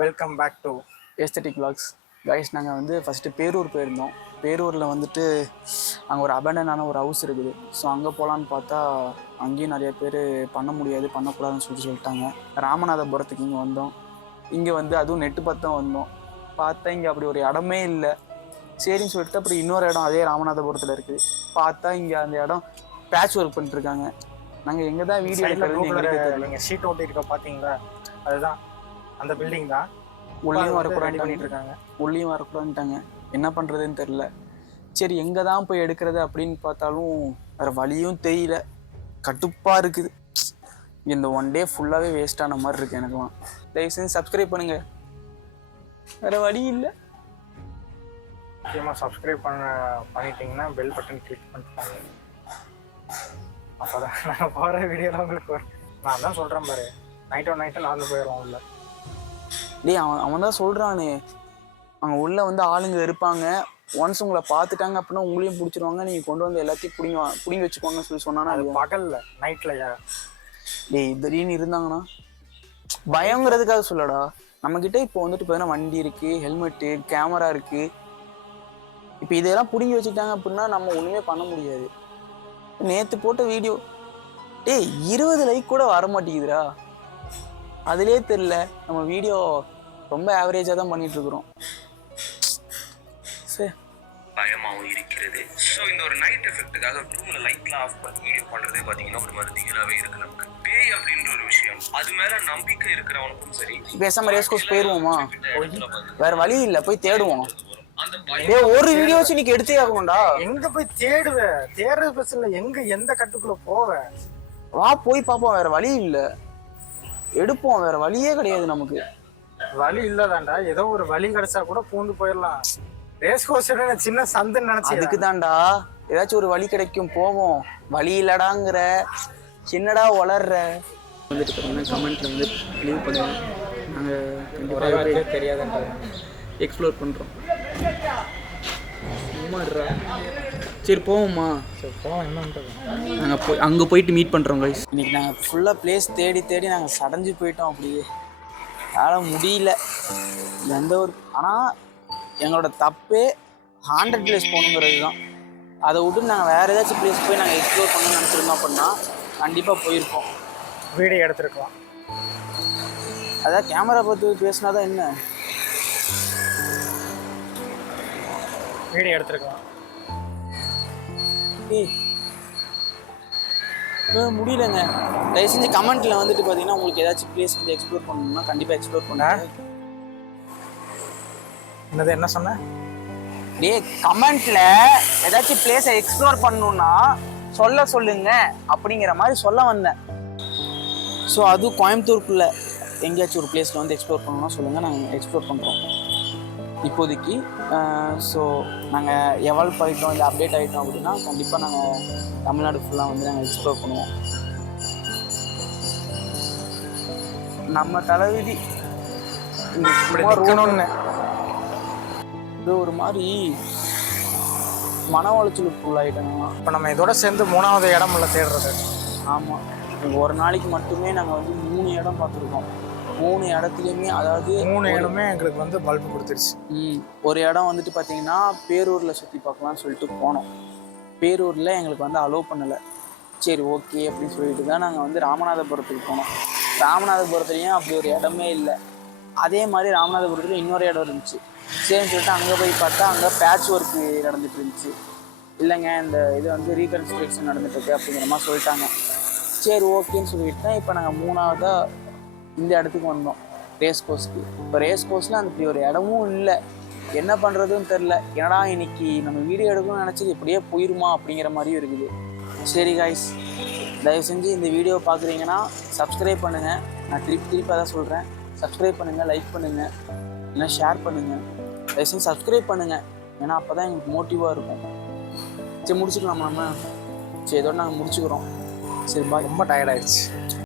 Welcome back to aesthetic vlogs. Guys நாங்கள் வந்து first Perur போயிருந்தோம். பேரூரில் வந்துட்டு அங்கே ஒரு அபண்டனான ஒரு ஹவுஸ் இருக்குது. ஸோ அங்கே போகலான்னு பார்த்தா அங்கேயும் நிறைய பேர் பண்ண முடியாது பண்ணக்கூடாதுன்னு சொல்லிட்டாங்க. ராமநாதபுரத்துக்கு இங்கே வந்தோம். இங்கே வந்து அதுவும் நெட்டு பார்த்து தான் வந்தோம். பார்த்தா இங்கே அப்படி ஒரு இடமே இல்லை. சரின்னு சொல்லிட்டு அப்புறம் இன்னொரு இடம் அதே ராமநாதபுரத்தில் இருக்குது. பார்த்தா இங்கே அந்த இடம் பேட்ச் ஒர்க் பண்ணிட்டுருக்காங்க. நாங்கள் எங்கே தான் வீடியோ எடுக்கிறது நீங்கள் ஷீட் ஓட்டிருக்க பார்த்தீங்களா, அதுதான் அந்த பில்டிங் தான். உள்ளேயும் வரக்கூடாது, உள்ளேயும் வரக்கூடாதுன்ட்டாங்க. என்ன பண்ணுறதுன்னு தெரில. சரி எங்கே தான் போய் எடுக்கிறது அப்படின்னு பார்த்தாலும் வேறு வழியும் தெரியல. கடுப்பாக இருக்குது. இந்த ஒன் டே ஃபுல்லாகவே வேஸ்டான மாதிரி இருக்குது எனக்குலாம். தயவு செஞ்சு சப்ஸ்கிரைப் பண்ணுங்கள், வேறு வழி இல்லை. முக்கியமாக சப்ஸ்கிரைப் பண்ணிட்டீங்கன்னா பெல் பட்டன் கிளிக் பண்ணிட்டாங்க. அப்போ தான் நாங்கள் போகிற வீடியோவில் உங்களுக்கு வரும். நான் தான் சொல்கிறேன் பாரு, நைட்டு நடந்து போயிடுவோம் உள்ள. டேய் அவன் தான் சொல்கிறானே, அங்கே உள்ளே வந்து ஆளுங்க இருப்பாங்க. ஒன்ஸ் உங்களை பார்த்துட்டாங்க அப்படின்னா உங்களையும் பிடிச்சிருவாங்க. நீங்கள் கொண்டு வந்து எல்லாத்தையும் பிடிங்கி வச்சுக்கோங்கன்னு சொல்லி சொன்னானா. அது பகலில் நைட்லையா? டேய் திடீர்னு இருந்தாங்கன்னா பயங்கிறதுக்காக சொல்லடா. நம்மக்கிட்ட இப்போ வந்துட்டு பார்த்தீங்கன்னா வண்டி இருக்குது, ஹெல்மெட்டு, கேமரா இருக்குது. இப்போ இதெல்லாம் பிடிங்கி வச்சுக்கிட்டாங்க அப்படின்னா நம்ம ஒன்றுமே பண்ண முடியாது. நேற்று போட்ட வீடியோ டேய் 20 லைக் கூட வர மாட்டேங்குதுடா. அதிலே தெரில நம்ம வீடியோ ரொம்ப ஆவரேஜாக தான் பண்ணிகிட்ருக்குறோம். சரி பயமாகவும் இருக்கிறது. ஸோ இந்த ஒரு நைட் எஃபெக்ட்டுக்காக ரூமில் லைட்லாம் ஆஃப் பண்ணி வீடியோ பண்ணுறதே பார்த்தீங்கன்னா ஒரு மாதிரி திகிலாகவே இருக்குது நமக்கு. பேய் அப்படின்ற ஒரு விஷயம், அது மேலே நம்பிக்கை இருக்கிறவனுக்கும் சரி. பேசாமல் ரேஸ் கோர்ஸ் போயிடுவோமா? வேற வழி இல்லை, போய் தேடுவோம். ஒரு வீடியோ வச்சு நீக்கு எடுத்தே ஆகணும்டா. எங்க போய் தேடுவேன்? தேடுறது பிரச்சனை இல்லை, எங்க எந்த கட்டுக்குள்ள போவேன்? வா போய் பார்ப்போம். வேற வழி இல்லை, எடுப்போம். வேற வழியே கிடையாது நமக்கு. வழி இல்லதான்டா, ஏதோ ஒரு வழி கிடைச்சா கூட பூந்து போயிடலாம். ரேஸ் கோர்ஸ் சின்ன சந்துன்னு நினைச்சு அதுக்கு தான்டா ஏதாச்சும் ஒரு வழி கிடைக்கும் போவோம். வழி இல்லடாங்கிற சின்னடா வளர்ற வந்துட்டு கமெண்ட்ல வந்து லீவ் பண்ணுவோம். நாங்கள் தெரியாதுன்ற எக்ஸ்ப்ளோர் பண்ணுறோம். சரி போவோம்மா. நாங்கள் அங்கே போயிட்டு மீட் பண்ணுறோம் கைஸ். இன்றைக்கி நாங்கள் ஃபுல்லாக பிளேஸ் தேடி நாங்கள் சடைஞ்சு போயிட்டோம். அப்படியே அதனால் முடியல எந்த ஒரு. ஆனால் எங்களோட தப்பே 100 பிளேஸ் போகணுங்கிறது தான். அதை விட்டு நாங்கள் வேறு ஏதாச்சும் பிளேஸ் போய் நாங்கள் எக்ஸ்ப்ளோர் பண்ணணும்னு நினச்சிருந்தோம் அப்படின்னா கண்டிப்பாக போயிருக்கோம், வீடியோ எடுத்துருக்கலாம். அதான் கேமரா பார்த்து பேசினா தான் என்ன, வீடியோ எடுத்துருக்கலாம். முடியலங்க. தயவு செஞ்சு கமெண்ட்ல வந்துட்டு பார்த்தீங்கன்னா உங்களுக்கு ஏதாச்சும் பிளேஸ் வந்து எக்ஸ்ப்ளோர் பண்ணணும்னா கண்டிப்பாக எக்ஸ்ப்ளோர் பண்ணேன். என்னது என்ன சொன்ன? டே கமெண்ட்ல ஏதாச்சும் பிளேஸை எக்ஸ்ப்ளோர் பண்ணணும்னா சொல்லுங்க அப்படிங்கிற மாதிரி சொல்ல வந்தேன். ஸோ அது கோயம்புத்தூருக்குள்ள எங்கேயாச்சும் ஒரு பிளேஸில் வந்து எக்ஸ்ப்ளோர் பண்ணணும்னா சொல்லுங்கள், நாங்கள் எக்ஸ்ப்ளோர் பண்ணுறோம் இப்போதைக்கு. ஸோ நாங்கள் எவால்வ் ஆகிட்டோம் இல்லை அப்டேட் ஆகிட்டோம் அப்படின்னா கண்டிப்பாக நாங்கள் தமிழ்நாடு ஃபுல்லாக வந்து நாங்கள் எக்ஸ்ப்ளோர் பண்ணுவோம். நம்ம தலைவிதி இருக்கணும்னு இது ஒரு மாதிரி மன உளைச்சலுக்கு உள்ளாயிட்டோம். இப்போ நம்ம இதோட சேர்ந்து 3வது இடம் இல்லை தேடுறது. ஆமாம், ஒரு நாளைக்கு மட்டுமே நாங்கள் வந்து 3 இடம் பார்த்துருக்கோம். 3 இடத்துலையுமே, அதாவது 3 இடமே எங்களுக்கு வந்து பல்பு கொடுத்துருச்சு. ஒரு இடம் வந்துட்டு பார்த்தீங்கன்னா பேரூரில் சுற்றி பார்க்கலான்னு சொல்லிட்டு போனோம். பேரூரில் எங்களுக்கு வந்து அலோவ் பண்ணலை. சரி ஓகே அப்படின்னு சொல்லிட்டு தான் நாங்கள் வந்து ராமநாதபுரத்துக்கு போனோம். ராமநாதபுரத்துலேயும் அப்படி ஒரு இடமே இல்லை. அதே மாதிரி ராமநாதபுரத்தில் இன்னொரு இடம் இருந்துச்சு. சரின்னு சொல்லிட்டு அங்கே போய் பார்த்தா அங்கே பேட்ச் ஒர்க்கு நடந்துட்டு இருந்துச்சு. இல்லைங்க இந்த இது வந்து ரீகன்ஸ்ட்ரக்ஷன் நடந்துட்டுருக்கு அப்படிங்கிற மாதிரி சொல்லிட்டாங்க. சரி ஓகேன்னு சொல்லிட்டு தான் இப்போ நாங்கள் 3வதாக இந்த இடத்துக்கு வந்தோம், ரேஸ் கோர்ஸ்க்கு. இப்போ ரேஸ் கோர்ஸில் அந்த இப்படி ஒரு இடமும் இல்லை. என்ன பண்ணுறதுன்னு தெரில. என்னடா இன்னைக்கு நம்ம வீடியோ எடுக்கணும்னு நினச்சது இப்படியே போயிருமா அப்படிங்கிற மாதிரியும் இருக்குது. சரி காய்ஸ், தயவு செஞ்சு இந்த வீடியோவை பார்க்குறீங்கன்னா சப்ஸ்கிரைப் பண்ணுங்கள். நான் திருப்பி அதான் சொல்கிறேன், சப்ஸ்கிரைப் பண்ணுங்கள், லைக் பண்ணுங்கள், இல்லைனா ஷேர் பண்ணுங்கள். தயவு செஞ்சு சப்ஸ்கிரைப் பண்ணுங்கள், ஏன்னா அப்போ தான் எங்களுக்கு மோட்டிவாக இருக்கும். சரி முடிச்சுக்கலாம் நம்ம. சரி இதோட நாங்கள் முடிச்சுக்கிறோம். சரி பாய். ரொம்ப டயர்டாயிடுச்சு.